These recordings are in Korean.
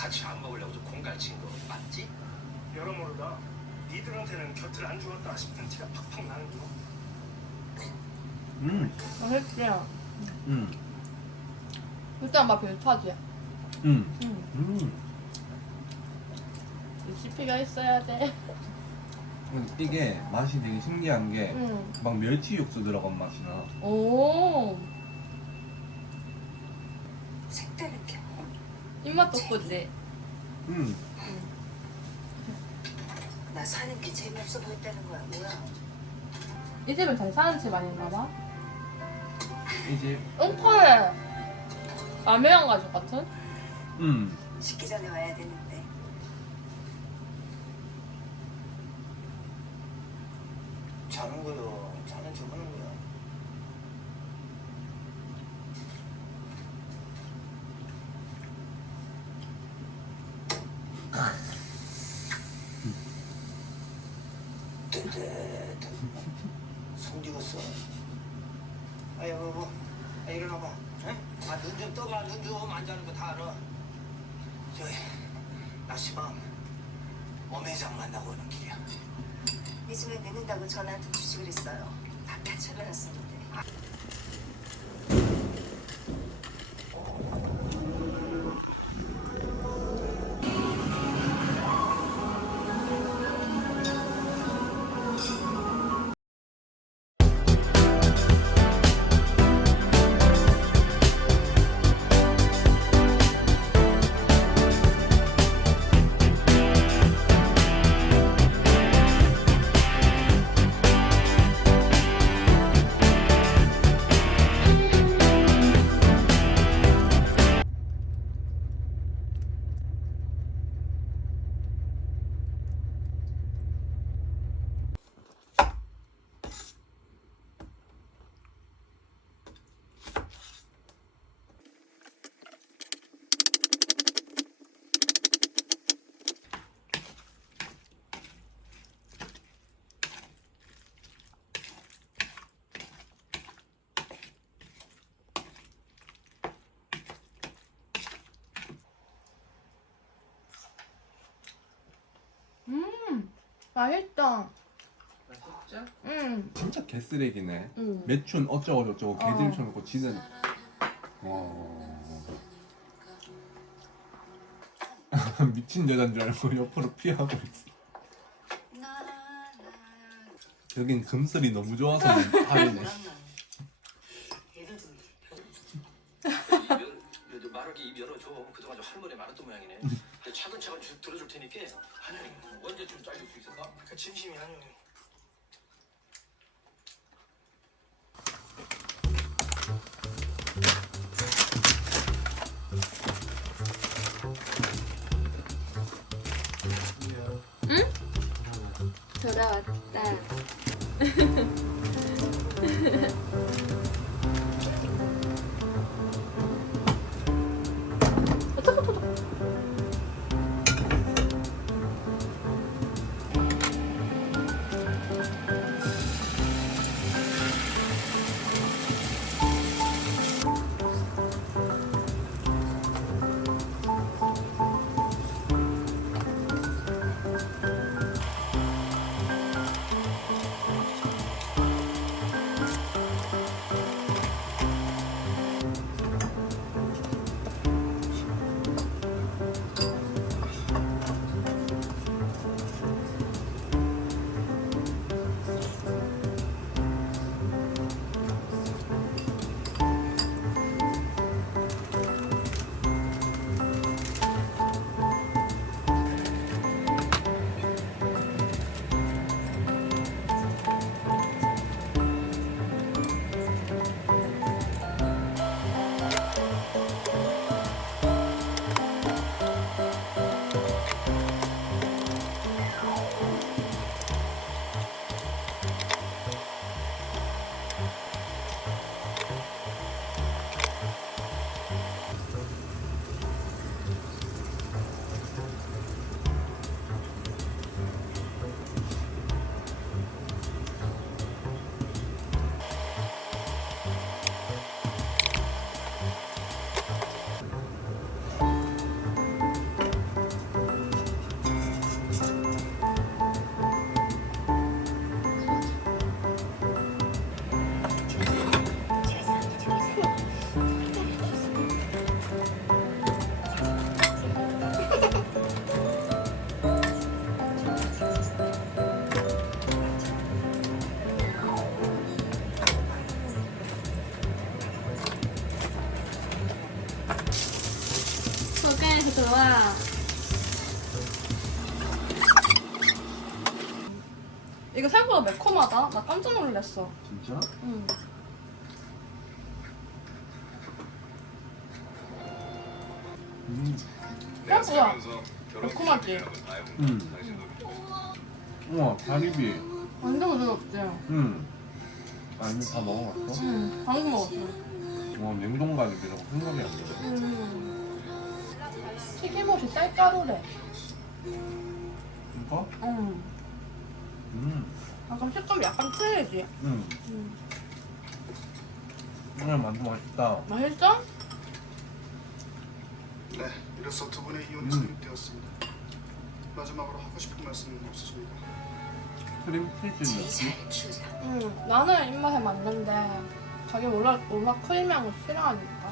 같이 안 먹으려고 좀 공갈친 거 맞지? 여러모로다 니들한테는 곁을 안 주었다 싶은 티가 팍팍 나는 거 음, 맛있지? 음, 일단 맛 별타지? 음, 응. 음. 레시피가 있어야 돼. 이게 맛이 되게 신기한 게막 응. 멸치 육수 들어간 맛이 나. 오. 색다른 경험. 입맛 돋구지? 음, 나 사는 게 재미없어 보였다는 거야. 뭐야? 이 집은 잘 사는 집 아닌가 봐. 이제, 응팔에 라면 가족 같은? 음, 식기 전에 와야 되는데. 자는 거요. 자는 척 하는 거야. 뜨뜻. 손 익었어. 아유, 여보. 아, 일어나봐. 아, 눈 좀 떠봐. 눈 좀 안 자는 거 다 알아. 저기, 나시방 어매장 만나고 오는 길이야. 요즘에 늦는다고 전화 한통 주시 그랬어요. 아까 전화했었는데. 맛있다. 진짜? 응. 진짜 개쓰레기네. 응. 매춘 어쩌고 저쩌고 어. 개들 쳐놓고 지는. 어. 미친 여잔 줄 알고 옆으로 피하고 있어. 여긴 금슬이 너무 좋아서 하이네. 여 말하기 입 열어줘. 그동안 좀 할머니 많았던 모양이네. 근데 차근차근 주, 들어줄 테니까 하나님 언제쯤 잘릴 수 있을까? 그 진심이 아니오 놀랐어. 진짜? 응. 음. 생각보다 매콤하지? 음. 우와 가리비. 완전 부드럽지? 음. 아니 다 먹어봤어? 응. 방금 먹었어. 와 냉동 가리비라고 생각이 안 나네. 음. 튀김옷이 쌀가루래. 이거? 응. 음. 아, 그럼 식감이 약간 틀리지? 음. 응. 오늘 만두 맛있다. 맛있어? 네, 이로써 두 분의 이혼이 음. 성립되었습니다. 마지막으로 하고 싶은 말씀은 없으십니까? 크림 치즈 넣지? 응. 나는 입맛에 맞는데 자기 워낙 크리미한 거 싫어하니까.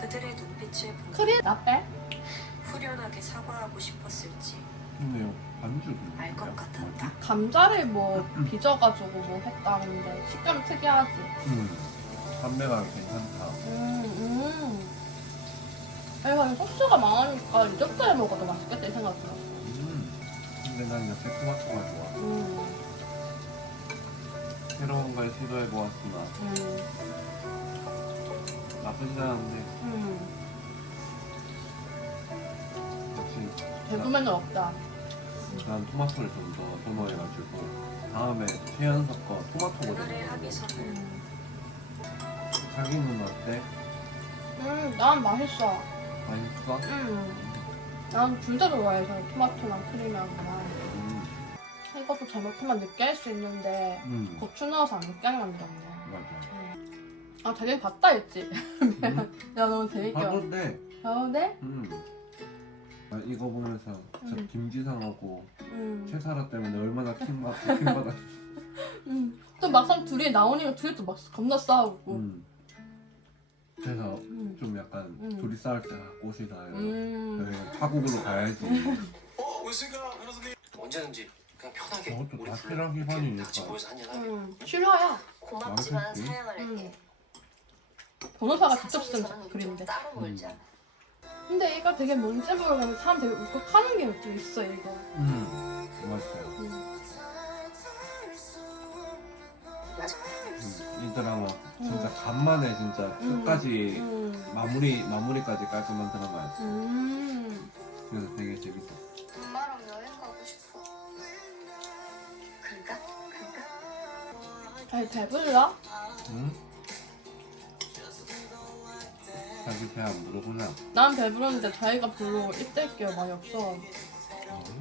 그들의 눈빛을 보며 크림? 나 빼? 후련하게 사과하고 싶었을지 근데 이거 반죽이 알 것 같았다. 감자를 뭐 빚어가지고 뭐 했다는데 식감이 특이하지. 음. 담배가 괜찮다. 음, 음. 아니, 소스가 많으니까 리조또에 먹어도 맛있겠다 이 생각 들었어. 음. 근데 난 옆에 토마토가 좋아. 음, 새로운 걸 시도해 보았으나 음, 나쁘지 않은데 음. 역시 대구면은 없다. 난 토마토를 좀 더 선호해가지고 다음에 최연석 거 토마토 그날의 버전 합의서는 음, 자기는 어때? 음, 난 맛있어. 맛있어? 음, 난 둘 다 좋아해. 저는 토마토랑 크림이랑. 음. 이것도 잘못하면 느끼할 수 있는데 음. 고추 넣어서 안 느끼하게 만들었네. 맞아. 아, 되게 봤다 했지. 음? 야, 너무 재밌게. 봐도 돼. 아, 네? 음. 나 이거 보면서 진짜 음. 김지상하고 음. 최사라 때문에 얼마나 킹받 킹받았. 음. 또 막상 둘이 나오니까 둘이 또 막 겁나 싸우고. 음. 그래서 음. 좀 약간 음. 둘이 싸울 때 아, 꽃이다. 이러고. 음. 네, 파국으로 가야지. 어, 변호사님. 언제든지 그냥 편하게 저것도 우리 다둘 필요한 이렇게 기반이니까. 같이 모여서 한잔하게 음. 싫어야. 고맙지만 맛있지? 사양을 할게. 음. 변호사가 직접 쓴 그림인데. 따로 놀자. 근데 이거 되게 뭔지 모르겠는데 사람 되게 울컥하는 게 좀 있어 이거. 음. 맞아요. 음. 음, 이 드라마 진짜 간만에 진짜 음. 끝까지 음. 마무리 마무리까지 깔끔한 드라마였어. 음. 그래서 되게 재밌었어. 엄마랑 여행 가고 싶어. 그럴까? 그럴까? 아니 배불러? 응? 자기 배안 물어보냐? 난 배부르는데 자기가 별로 입댈 게 많이 없어.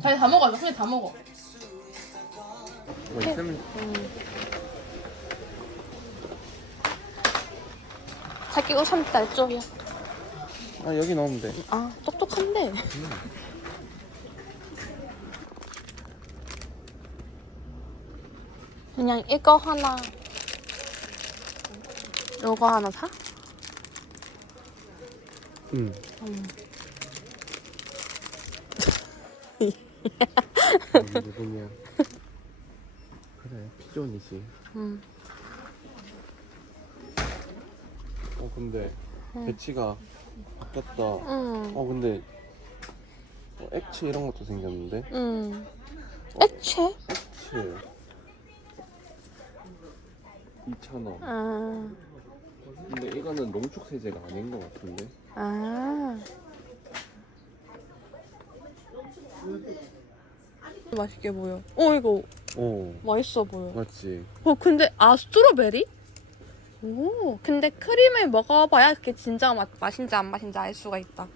자기 다 먹어, 그냥 다 먹어. 뭐 있으면 음. 자기 우산 날쪽이야. 아 여기 넣으면 돼. 아 똑똑한데. 그냥 이거 하나, 요거 하나 사? 응. 음. 누구냐? 그래 피존이지. 음. 어 근데 응. 배치가 바뀌었다. 음. 어 근데 어, 액체 이런 것도 생겼는데? 음. 액체? 액체 2,000원. 아. 근데 이거는 농축 세제가 아닌 것 같은데? 아. 맛있게 보여. 어 이거 어 맛있어 보여. 맞지. 어 근데 아 스트로베리? 오 근데 크림을 먹어봐야 그게 진짜 맛 맛인지 안 맛인지 알 수가 있다.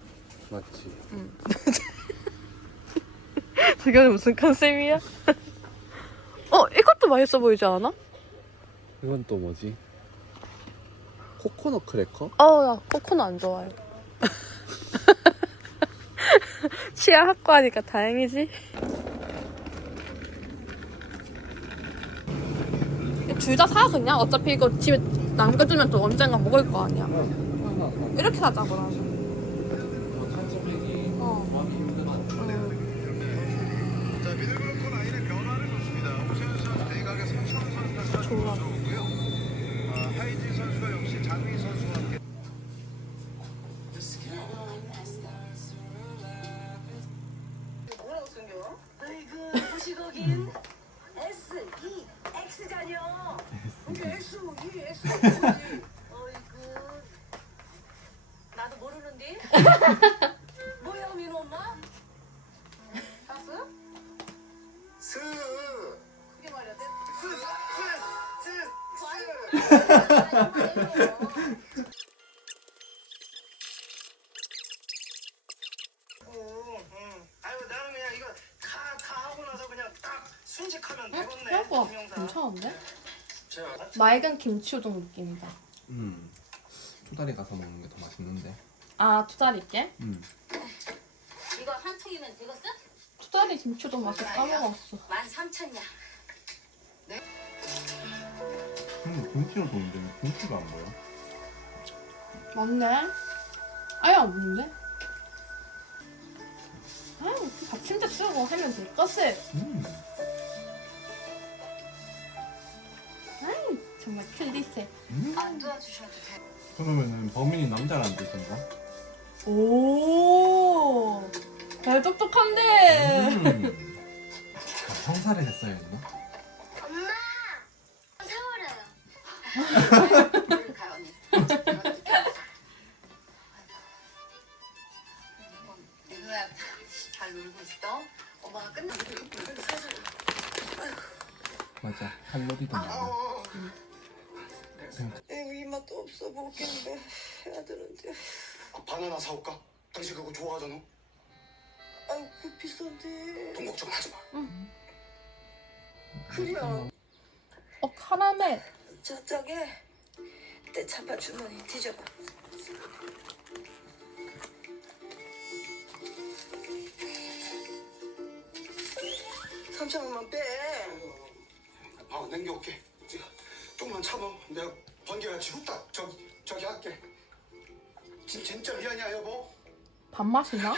맞지. 저게 무슨 컨셉이야? 어 이것도 맛있어 보이지 않아? 이건 또 뭐지? 코코넛 크래커? 어 나 코코넛 안 좋아해. 치아 학과니까 다행이지. 둘 다 사 그냥 어차피 이거 집에 남겨두면 또 언젠가 먹을 거 아니야. 이렇게 사자 그러면. 어. 맑은 김치 우동 느낌이다. 음. 초다리 가서 먹는 게 더 맛있는데. 아 투다리게? 음. 이거 한 통이면 되겠어? 투다리 김치 우동 맛을 까먹었어. 만 삼천이야. 근데 김치는 좋은데 왜 김치가 안 보여? 맞네. 아예 없는데? 아유, 받침대 쓰고 하면 될 것을. 음. 정말 클리세. 음. 안 도와주셔도 돼. 그러면은 범인이 남자란 뜻인가? 오, 별 똑똑한데. 음. 아, 형사를 했어야 했나? 엄마! 세월아요. 얼른 가요, 언니. 누나야 잘 놀고 있어? 엄마가 끝나고 맞아. 칼로리도 많아. 에이 입맛도 없어 먹겠는데 해야 되는데 아, 바나나 사올까? 당신 그거 좋아하잖아. 아유 그 비싼데 돈 걱정 하지 마. 그래요 어, 카라멜. 저쪽에 내 차파 주머니 뒤져봐 삼천 원만 빼 아, 냉겨올게. 조금만 참아. 내가 번개같이 후딱 저기 저기 할게. 진, 진짜 미안이야 여보. 밥맛이 나?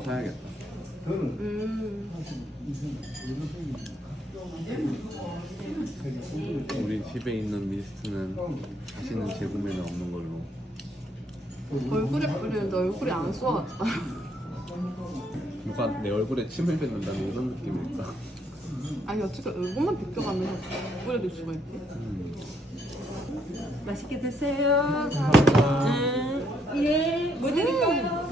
사야겠다. 음. 우리 집에 있는 미스트는 다시는 재구매는 없는 걸로. 얼굴에 뿌리는데 얼굴이 안 쏘았다. 누가 내 얼굴에 침을 뱉는다는 이런 느낌일까? 아니 어떻게 얼굴만 비껴가면서 뿌려줄 수가 있지? 음. 맛있게 드세요. 음. 예. 뭐 드릴까요?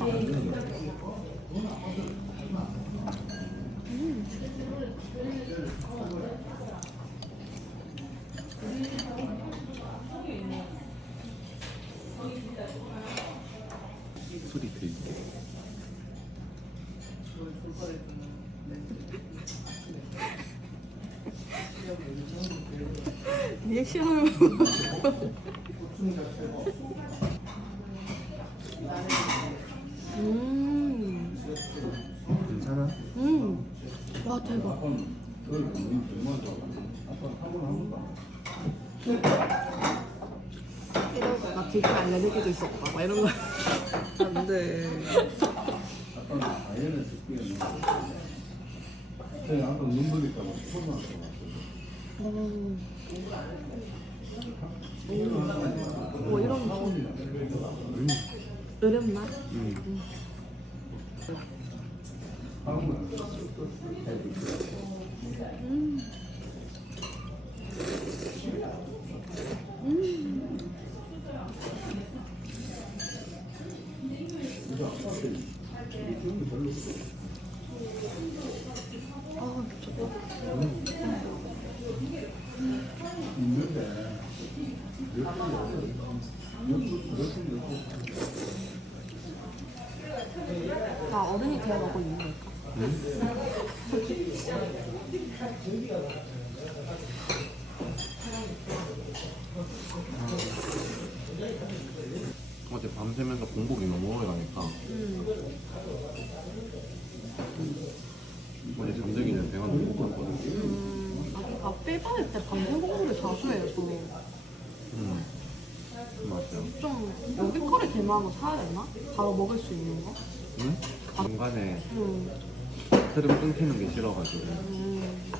소리 들릴게. 리액션을 음. 괜찮아? 음. 와 대박. 이러다가 뒤에 알레르기도 있었다. 막 이런 거. 안돼. 음. 뭐 이런 거. 으른 맛? 음. 나 어른이 되어가고 있는 걸까? 어제 밤새면서 공복이 너무 오래 가니까 어제 잠들기 전에 배가 너무 고팠거든 음, 아, bil 받을 때 밤새 공부를 자주 해요, 저는. 음. 맞아요 좀, 여기 거를 대마하고 사야 되나? 바로 먹을 수 있는 거? 응? 중간에 음. 흐름 끊기는 게 싫어가지고 음.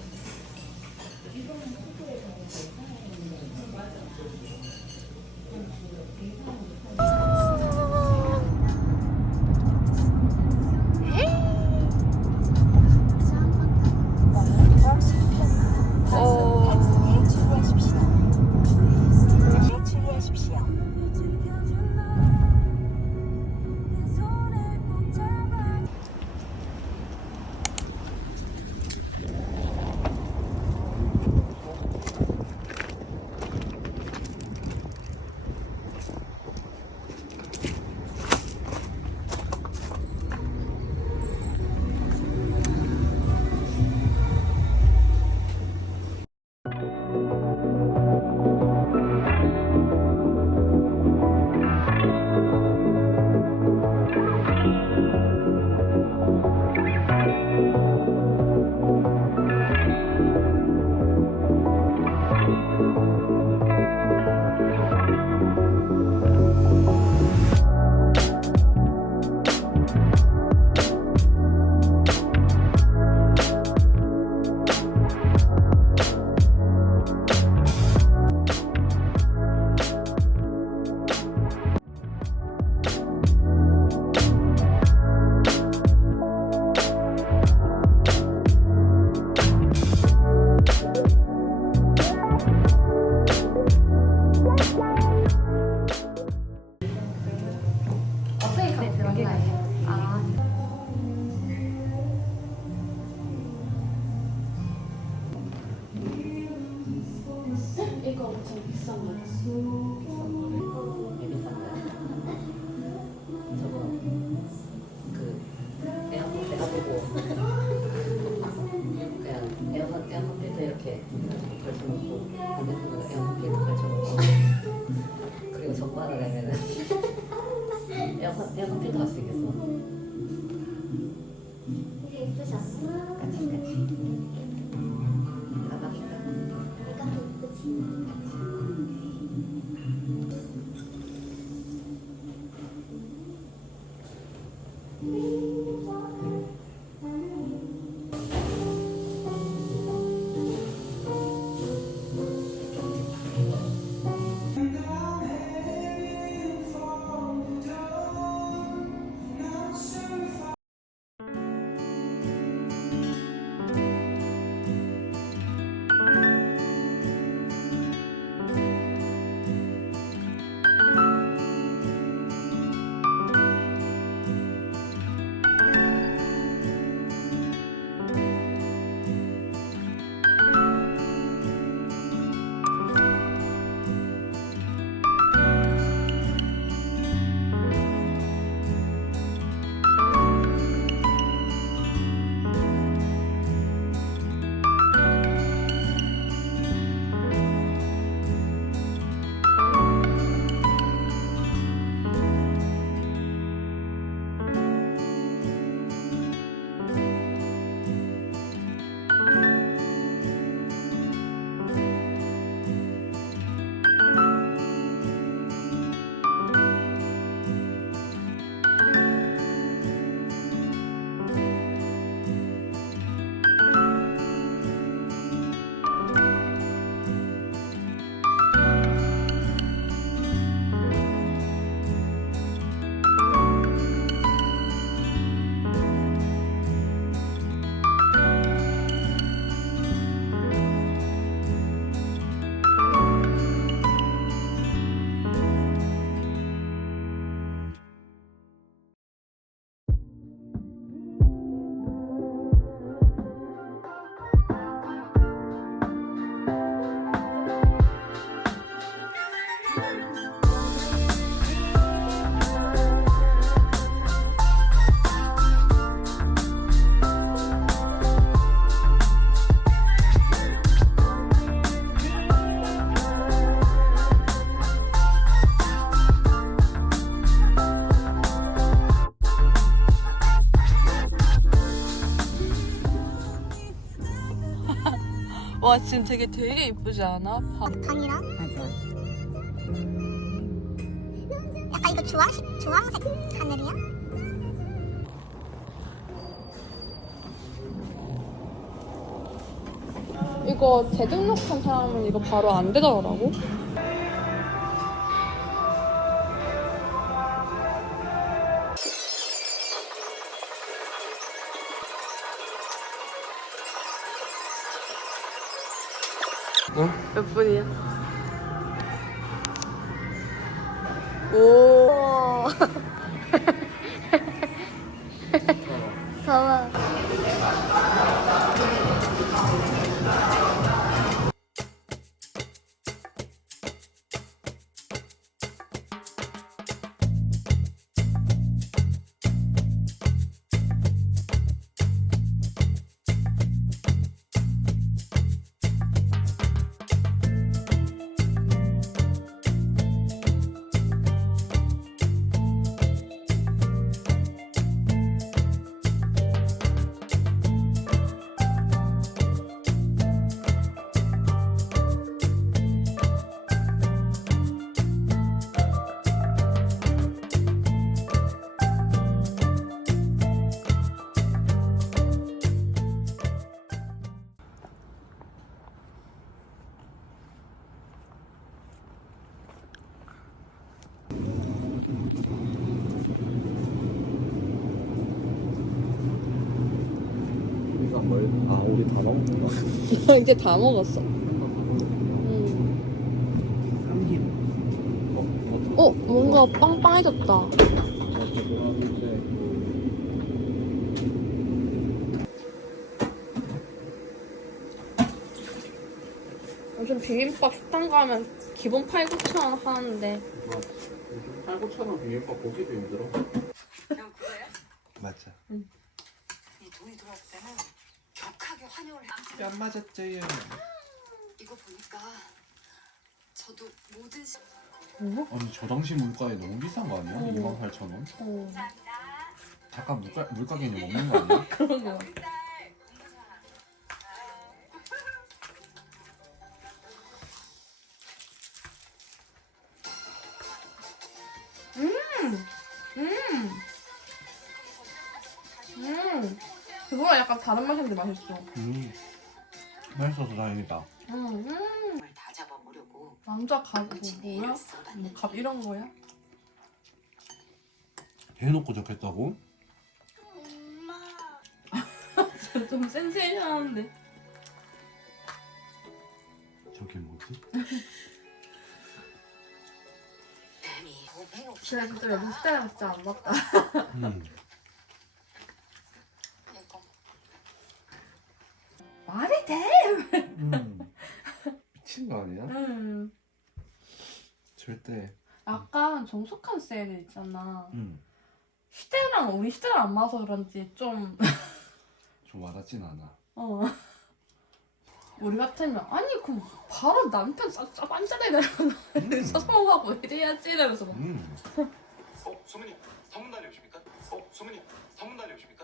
와 지금 되게 되게 이쁘지 않아? 봐. 강이랑 맞아. 약간 이거 주황색 주황색 하늘이야? 이거 재등록한 사람은 이거 바로 안 되더라고. 이제 다 먹었어. 음. 어, 어, 뭔가 빵빵해졌다. 요즘 비빔밥 식당 가면 기본 8, 9천 원 하는데 8, 9천 원 비빔밥 보기도 힘들어. 형 그거야? 맞아. 이 돈이 들어왔을 때는 격하게 환영을 해. 뺨 맞았지. 이거 보니까 저도 모든 시... 아니 저 당시 물가에 너무 비싼 거 아니야? 어. 2만 8천 원? 어, 잠깐 물가 물가 개념 없는 거 아니야? 그런 거 같아. 음! 음! 음! 그거랑 약간 다른 맛인데 맛있어. 음. 맛있어서 다행이다. 음, 음. 걸다 잡아보려고 남자 갑 그치 뭐야? 뭐갑 이런 거야? 대놓고 적겠다고? 좀 센세이션한데. 저게 뭐지? 뱀이 진짜 외국 스타일은 진짜 안 맞다. 음. 이거 돼? 음. 미친 거 아니야? 음. 절대. 약간 정숙한 세일 있잖아. 음. 시대랑 우리 시대랑 안 맞아서 그런지 좀 좀 와닿진 않아. 어. 우리 같으면 아니 그럼 바로 남편 싹싹 반짝이 내려가 서성하고 이래야지 이러면서 막 음. 어, 선배님 산문 다녀오십니까? 어, 선배님 산문 다녀오십니까?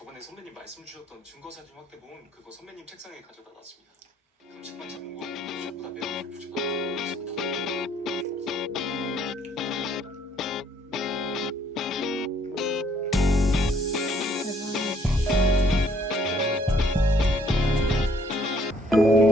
예, 저번에 선배님 말씀 주셨던 증거사진 확대본 그거 선배님 책상에 가져다 놨습니다. 30만 잡은 거 전부 다 메모를 붙여놨습니다. 음.